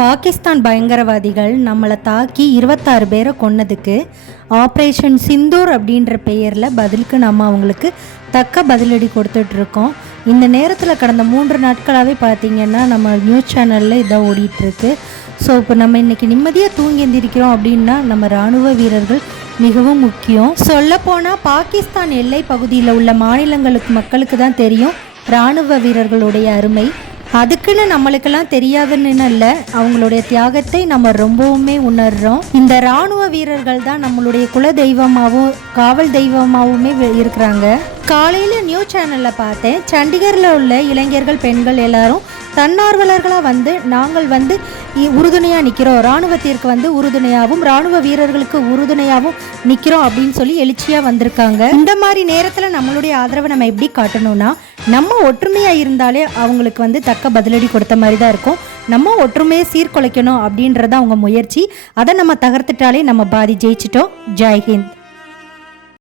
பாகிஸ்தான் பயங்கரவாதிகள் நம்மளை தாக்கி 26 பேரை கொன்னதுக்கு ஆப்ரேஷன் சிந்தூர் அப்படின்ற பெயரில் பதிலுக்கு நம்ம அவங்களுக்கு தக்க பதிலடி கொடுத்துட்ருக்கோம். இந்த நேரத்தில் கடந்த 3 நாட்களாகவே பார்த்திங்கன்னா நம்ம நியூஸ் சேனலில் இதான் ஓடிட்டுருக்கு. ஸோ இப்போ நம்ம இன்றைக்கி நிம்மதியாக தூங்கி எந்திரிக்கிறோம் அப்படின்னா நம்ம இராணுவ வீரர்கள் மிகவும் முக்கியம். சொல்லப்போனால் பாகிஸ்தான் எல்லை பகுதியில் உள்ள மாநிலங்களுக்கு மக்களுக்கு தான் தெரியும் இராணுவ வீரர்களுடைய அருமை. அதுக்குன்னு நம்மளுக்கெல்லாம் தெரியாதுன்னு இல்லை, அவங்களுடைய தியாகத்தை நம்ம ரொம்பவுமே உணர்றோம். இந்த இராணுவ வீரர்கள் தான் நம்மளுடைய குல தெய்வமாகவும் காவல் தெய்வமாகவுமே இருக்கிறாங்க. காலையில் நியூஸ் சேனலில் பார்த்தேன், சண்டிகரில் உள்ள இளைஞர்கள் பெண்கள் எல்லாரும் தன்னார்வலர்களாக நாங்கள் உறுதுணையாக நிற்கிறோம், இராணுவத்திற்கு உறுதுணையாகவும் இராணுவ வீரர்களுக்கு உறுதுணையாகவும் நிற்கிறோம் அப்படின்னு சொல்லி எழுச்சியாக வந்திருக்காங்க. இந்த மாதிரி நேரத்தில் நம்மளுடைய ஆதரவை நம்ம எப்படி காட்டணும்னா, நம்ம ஒற்றுமையாக இருந்தாலே அவங்களுக்கு தக்க பதிலடி கொடுத்த மாதிரி தான் இருக்கும். நம்ம ஒற்றுமையை சீர்குலைக்கணும் அப்படின்றத அவங்க முயற்சி. அதை நம்ம தகர்த்துட்டாலே நம்ம பாதி ஜெயிச்சிட்டோம். ஜெய்ஹிந்த்.